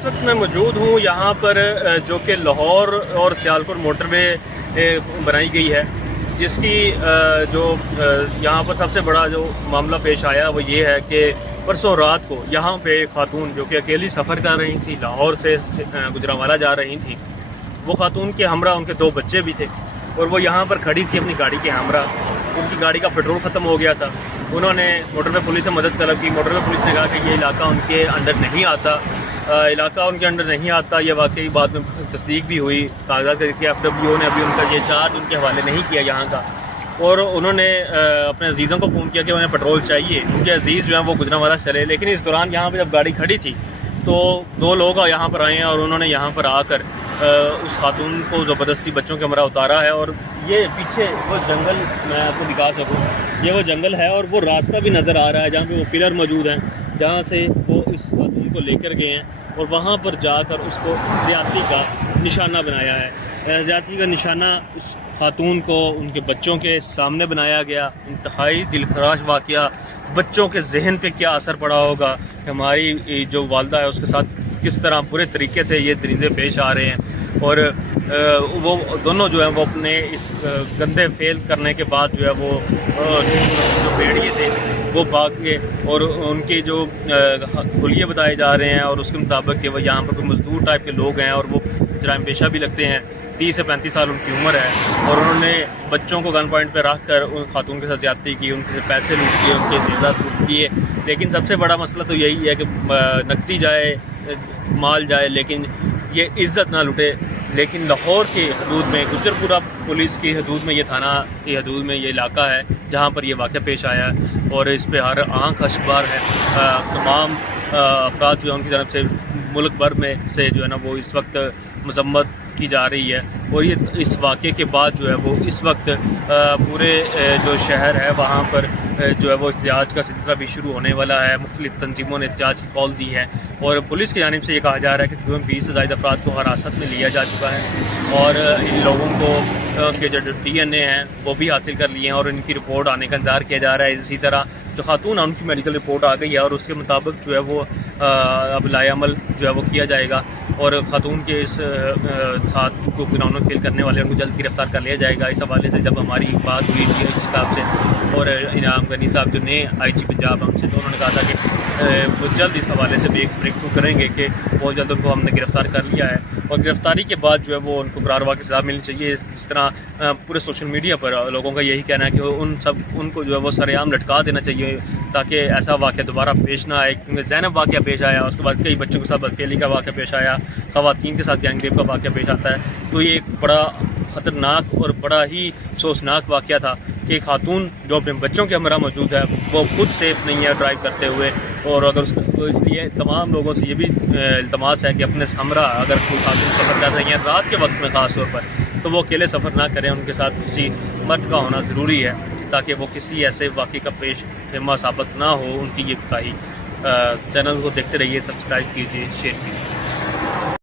इस वक्त मैं मौजूद हूँ यहाँ पर जो कि लाहौर और सियालकोट मोटर वे बनाई गई है, जिसकी जो यहाँ पर सबसे बड़ा जो मामला पेश आया वो ये है कि परसों रात को यहाँ पे खातून जो कि अकेली सफ़र कर रही थी, लाहौर से गुजरांवाला जा रही थी। वो खातून के हमरा उनके 2 बच्चे भी थे और वो यहाँ पर खड़ी थी अपनी गाड़ी के हमरा। उनकी गाड़ी का पेट्रोल ख़त्म हो गया था। उन्होंने मोटरवे पुलिस से मदद तलब की। मोटरवे पुलिस ने कहा कि ये इलाका उनके अंडर नहीं आता, इलाका उनके अंडर नहीं आता। ये वाकई बाद में तस्दीक भी हुई। कागजात करके FWO ने अभी उनका ये चार्ज उनके हवाले नहीं किया यहाँ का। और उन्होंने अपने अजीज़ों को फ़ोन किया कि उन्हें पेट्रोल चाहिए। उनके अजीज़ जो हैं वो गुजरांवाला चले, लेकिन इस दौरान यहाँ पर जब गाड़ी खड़ी थी तो 2 लोग यहाँ पर आए हैं और उन्होंने यहाँ पर आकर उस खातून को ज़बरदस्ती बच्चों के हमरा उतारा है। और ये पीछे वो जंगल, मैं आपको दिखा सकूँ, ये वो जंगल है और वो रास्ता भी नज़र आ रहा है जहाँ पे वो पिलर मौजूद हैं, जहाँ से वो इस खातून को लेकर गए हैं और वहाँ पर जाकर उसको ज़्यादती का निशाना बनाया है। ज़्यादती का निशाना उस खातून को उनके बच्चों के सामने बनाया गया। इंतहाई दिलखराश वाक़या। बच्चों के जहन पे क्या असर पड़ा होगा, हमारी जो वालदा है उसके साथ किस तरह बुरे तरीके से ये दरिंदे पेश आ रहे हैं। और वो दोनों जो है वो अपने इस गंदे फेल करने के बाद जो है वो जो भेड़िए थे वो भाग गए और उनके जो हुलिये बताए जा रहे हैं और उसके मुताबिक कि वो यहाँ पर कोई मजदूर टाइप के लोग हैं और वो जराइम पेशा भी लगते हैं। 30 से 35 साल उनकी उम्र है और उन्होंने बच्चों को गन पॉइंट पर रख कर उन खातून के साथ ज्यादती की, उनके पैसे लूट किए, उनके जेवरात लूट किए। लेकिन सबसे बड़ा मसला तो यही है कि नकदी जाए, माल जाए, लेकिन ये इज्जत ना लुटे। लेकिन लाहौर की हदूद में, गुजरपुरा पुलिस की हदूद में, ये थाना की हदूद में ये इलाका है जहाँ पर ये वाक़या पेश आया है और इस पर हर आंख अशबार है। तमाम अफराद जो है उनकी तरफ से मुल्क भर में से जो है ना वो इस वक्त मजम्मत की जा रही है। और ये इस वाक़े के बाद जो है वो इस वक्त पूरे जो शहर है वहाँ पर जो है वो एहतजाज का सिलसिला भी शुरू होने वाला है। मुख्तलिफ तंजीमों ने एहतजाज की कॉल दी है और पुलिस की जानिब से ये कहा जा रहा है कि तकरीबन 20 से ज़ायद अफराद को हिरासत में लिया जा चुका है और इन लोगों को उनके जो DNA हैं वो भी हासिल कर लिए हैं और इनकी रिपोर्ट आने का इंतजार किया जा रहा है। इसी तरह जो खातून है उनकी मेडिकल रिपोर्ट आ गई है और उसके मुताबिक जो है वो अब लाएअमल जो है वो किया जाएगा और खातून के इस साथ को ग्राउंड फेल करने वाले उनको जल्द गिरफ्तार कर लिया जाएगा। इस हवाले से जब हमारी बात हुई थी IG साहब से और इनाम गनी साहब जो नए IG पंजाब हमसे, तो उन्होंने कहा था कि वो जल्द इस हवाले से ब्रेक थ्रू करेंगे कि बहुत जल्द उनको हमने गिरफ्तार कर लिया है और गिरफ्तारी के बाद जो है वो उनको करारवा की सज़ा मिलनी चाहिए। जिस तरह पूरे सोशल मीडिया पर लोगों का यही कहना है कि उनको जो है वो सरेआम लटका देना चाहिए ताकि ऐसा वाक़या दोबारा पेश ना आए। क्योंकि ज़ैनब वाक़या पेश आया, उसके बाद कई बच्चों के साथ बदफेली का वाक़या पेश आया, ख़वातीन के साथ गैंगरेप का वाक़या पेश आता है। तो ये एक बड़ा ख़तरनाक और बड़ा ही अफसोसनाक वाक़या था कि खातून जो अपने बच्चों के हमरा मौजूद है वो खुद सेफ़ नहीं है ड्राइव करते हुए। और अगर तो इसलिए तमाम लोगों से ये भी इल्तमास है कि अपने हमरा अगर कोई खातून सफ़र कर रही हैं रात के वक्त में ख़ास तौर पर, तो वो अकेले सफ़र ना करें, उनके साथ किसी मर्द का होना ज़रूरी है ताकि वो किसी ऐसे वाक़े का पेश साबित ना हो उनकी ये कोताही। चैनल को देखते रहिए, सब्सक्राइब कीजिए, शेयर कीजिए।